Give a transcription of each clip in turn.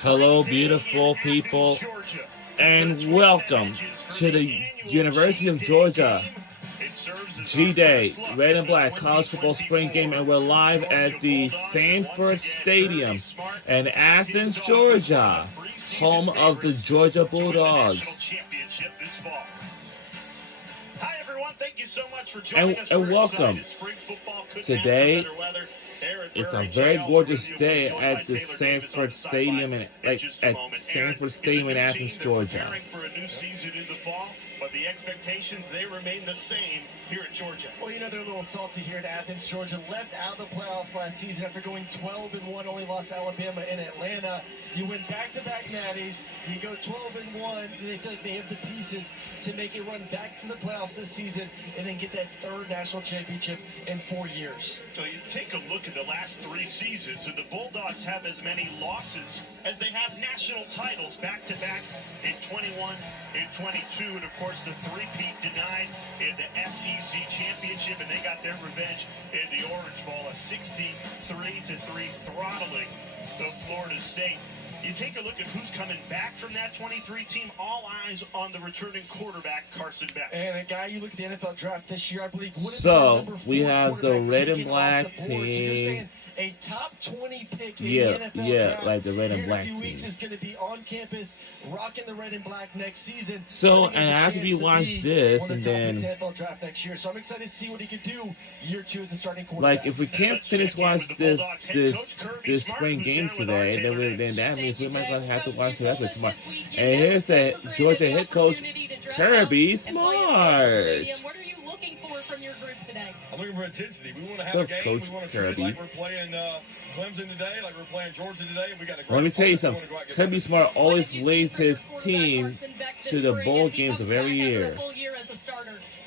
Hello, beautiful people, and welcome to the University of Georgia G-Day Red and Black College Football Spring Game, and we're live at the Sanford Stadium in Athens, Georgia, home of the Georgia Bulldogs. Hi everyone, thank you so much for joining us. And welcome. Today, it's a very gorgeous day at the Sanford Stadium in Athens, Georgia. For a new season in the fall, but the expectations, they remain the same here at Georgia. Well, you know, they're a little salty here at Athens, Georgia. Left out of the playoffs last season after going 12-1, only lost Alabama and Atlanta. You win back-to-back natties. You go 12-1. They feel like they have the pieces to make a run back to the playoffs this season and then get that third national championship in 4 years. So you take a look at the last 3 seasons, and the Bulldogs have as many losses as they have national titles back-to-back in 21, in 22, and of course the three-peat denied in the SEC championship, and they got their revenge in the Orange Bowl, a 63-3 throttling of Florida State. You take a look at who's coming back from that 23 team. All eyes on the returning quarterback, Carson Beck. And a guy, you look at the NFL draft this year, I believe. So, we have the red and black team. So you're saying a top 20 pick in the NFL draft. Like the red and black team. In a few team. weeks is going to be on campus, rocking the red and black next season. So, and after we watch this, and then NFL draft next year. So I'm excited to see what he could do year 2 as a starting quarterback. like if we can't finish watch this spring game today, then that means we might gonna have to watch the rest of it tomorrow. And here's the Georgia head coach Kirby Smart. What are you looking for from your group today? I'm looking for intensity. We want to have a game. Coach we want to Kirby. treat it like we're playing Clemson today, like we're playing Georgia today. We got a great Let me tell you opponent. something. Kirby Smart always leads his team to the bowl games of every year.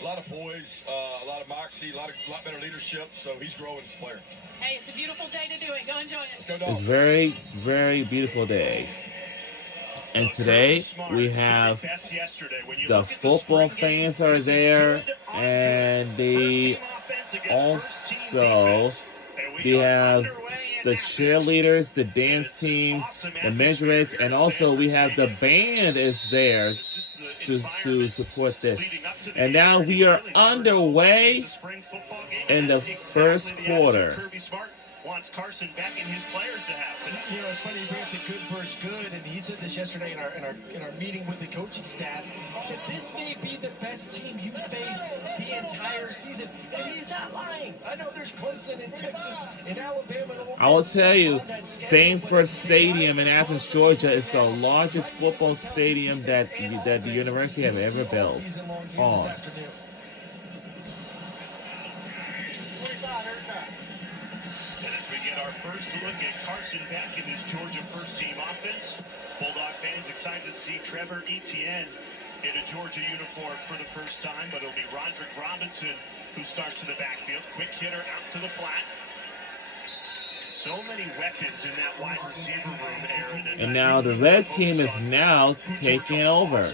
A lot of poise, a lot of moxie, a lot better leadership. So he's growing as a player. Hey, it's a beautiful day to do it. Go enjoy it. Let's go, It's Dogs. very, very beautiful day. And today we have the football fans are there, and they also we have the cheerleaders, the dance teams, the measurettes, and also we have the band is there to support this. And now we are underway in the first quarter. Wants Carson Beck and his players to have today. You know, it's funny, you bring up the good versus good, and he said this yesterday in our meeting with the coaching staff. He said this may be the best team you face the entire season, and he's not lying. I know there's Clemson and Texas and Alabama. And I will tell you, Sanford Stadium in Athens, Georgia, is the largest football stadium that the university have ever built. On. First look at Carson Beck in his Georgia first-team offense. Bulldog fans excited to see Trevor Etienne in a Georgia uniform for the first time, but it'll be Roderick Robinson who starts in the backfield. Quick hitter out to the flat. So many weapons in that wide receiver room, Aaron. And now the red team is now taking over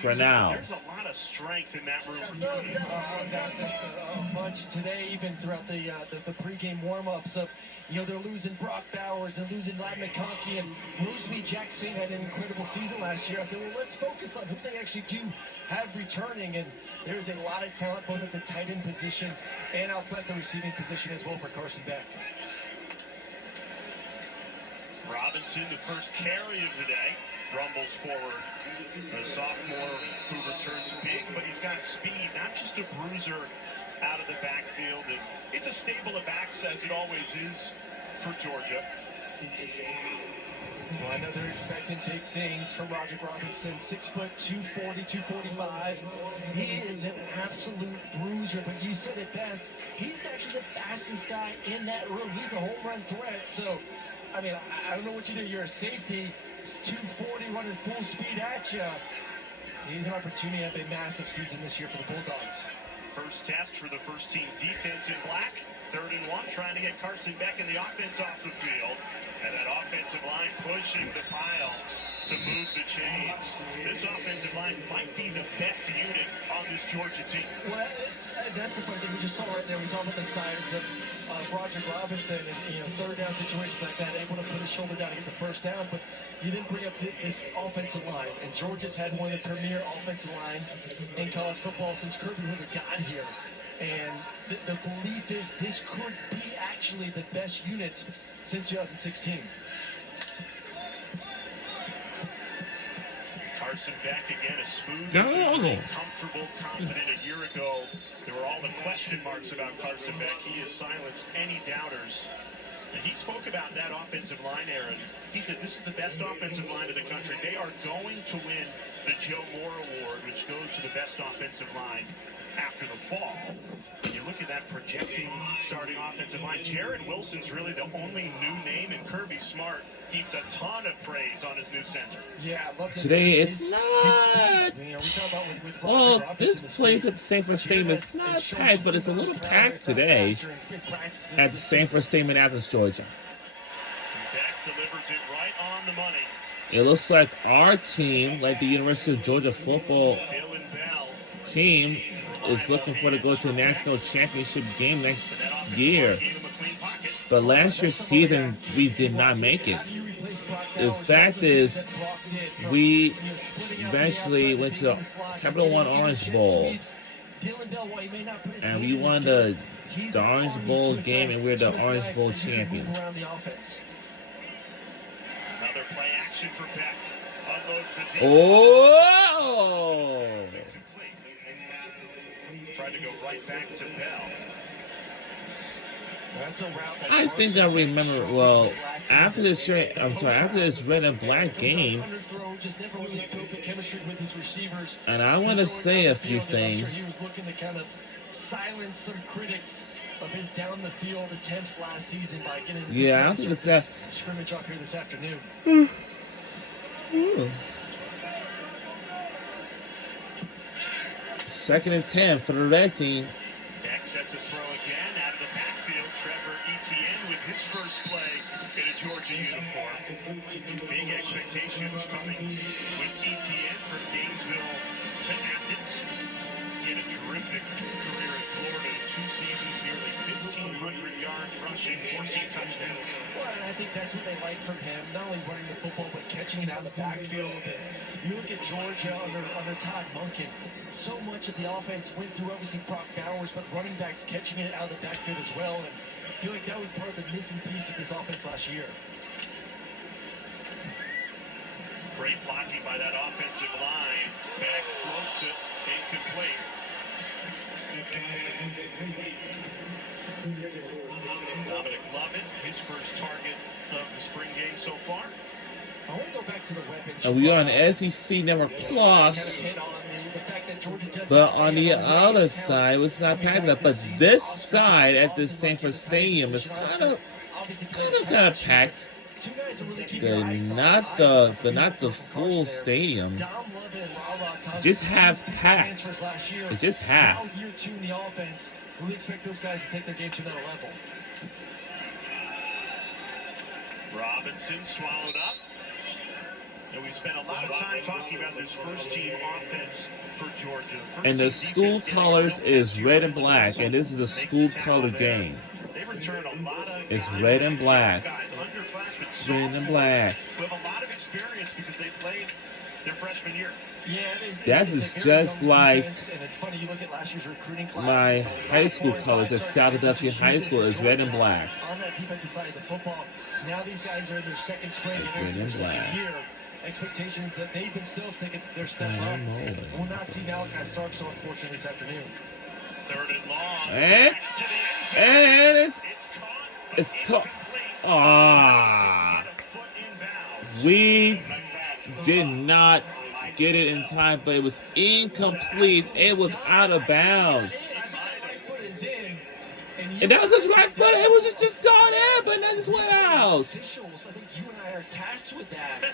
for now. There's a lot of strength in that room. I was asked this a bunch today, even throughout the pregame warm-ups of, you know, they're losing Brock Bowers, they're losing Ladd McConkey, and Rosemary Jackson had an incredible season last year. I said, well, let's focus on who they actually do have returning, and there's a lot of talent both at the tight end position and outside the receiving position as well for Carson Beck. Robinson, the first carry of the day, rumbles forward. A sophomore who returns big, but he's got speed, not just a bruiser out of the backfield. And it's a stable of backs, as it always is for Georgia. Well, I know they're expecting big things from Roderick Robinson. 6 foot, 240, 245. He is an absolute bruiser, but you said it best. He's actually the fastest guy in that room. He's a home run threat. So, I mean, I don't know what you do. You're a safety. It's 240 running full speed at you. He's an opportunity to have a massive season this year for the Bulldogs. First test for the first team defense in black. 3rd and 1, trying to get Carson Beck in the offense off the field. And that offensive line pushing the pile to move the chains. This offensive line might be the best unit on this Georgia team. Well, that's the funny thing. We just saw right there. We talked about the size of Roger Robinson and third down situations like that, able to put his shoulder down and get the first down, but you didn't bring up this offensive line. And Georgia's had one of the premier offensive lines in college football since Kirby Hoover got here. And the belief is this could be actually the best unit since 2016. Carson back again, a smooth, No. comfortable, confident. A year ago, there were all the question marks about Carson Beck. He has silenced any doubters. And he spoke about that offensive line, Aaron. He said, this is the best offensive line in the country. They are going to win the Joe Moore Award, which goes to the best offensive line after the fall. And you look at that projecting starting offensive line. Jared Wilson's really the only new name, and Kirby Smart heaped a ton of praise on his new center. Yeah, I love Today his it's not. speed. We talk about with Roger Well, Robinson, this the place speed. at Sanford Stadium is not shown packed, but 20 it's a little miles per hour. packed It's not today faster in practices at this Sanford Stadium in Athens, Georgia. Beck delivers it right on the money. It looks like our team, like the University of Georgia football Dylan Bell. team, is looking for to go to the national championship game next year. But last year's season, we did not make it. The fact is, we eventually went to the Capital One Orange Bowl, and we won the Orange Bowl game, and we're the Orange Bowl champions. Another play action for Beck. Unloads the deep. Oh! Tried to go right back to Bell. That's a route that I think I remember. Well, after this, after this red and black game, and I want to say a few things. He was looking to kind of silence some critics of his down the field attempts last season by getting Yeah, I don't think it's that. scrimmage off here this afternoon. Second and 10 for the red team. Beck set to throw again out of the backfield. Trevor Etienne with his first play in a Georgia uniform. Big expectations coming with Etienne from Gainesville to Athens. He had a terrific career at Florida in 2 seasons, nearly 1,500 yards rushing, 14 touchdowns. Well, and I think that's what they like from him, not only running the football, but catching it out of the backfield. And you look at Georgia under Todd Monken, so much of the offense went through, obviously, Brock Bowers, but running backs catching it out of the backfield as well. And I feel like that was part of the missing piece of this offense last year. Great blocking by that offensive line. Beck floats it, incomplete. Dominic Lovett, his first target of the spring game so far. I want to go back to the weapons. And we are on SEC Network Plus. Hit on the fact that Georgia does But have on the a lot other of side, it was not coming packed back up. But season. this side at the Sanford Stadium is kind of packed. Two guys are really keeping their eyes on But not the full stadium. Dom Lovett and Ra-Ra Thompson, Just half two packed. transfers last year. It's just half. Now year 2 in the offense, really expect those guys to take their game to another level. Robinson swallowed up. And we spent a lot of time talking about this first team offense for Georgia. And the school colors is red and black, and this is a school color game. They return a lot of It's guys, red and black. guys, underclassmen, Red and black. who have a lot of experience because they played their freshman year. Yeah, it is. That it's is a very just young like defense, and it's funny, you look at last year's recruiting class. My high school colors at South Philadelphia High School is red and black. On that defensive side of the football, now these guys are in their second spring and Red into their and second black. year. Expectations that they themselves take their step I up. know. We'll not see Malachi Stark so unfortunate this afternoon. Third and long. And- Back to the end zone. And It's caught. But it's caught. incomplete. Ah, Get a foot in bounds. we did not get it in time, but it was incomplete. It was out of bounds. I think the right foot is in. And that was his right foot. It was just gone in, but that just went out. Officials, I think you and I are tasked with that.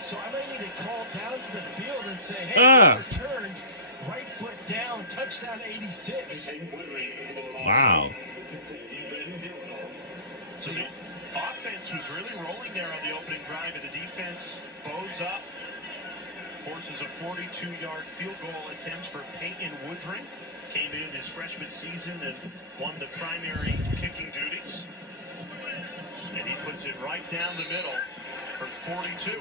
So I might need to call down to the field and say, hey, returned, right foot down, touchdown 86. Wow. So the offense was really rolling there on the opening drive, and the defense bows up, forces a 42-yard field goal attempt for Peyton Woodring. came in his freshman season and won the primary kicking duties. And he puts it right down the middle from 42.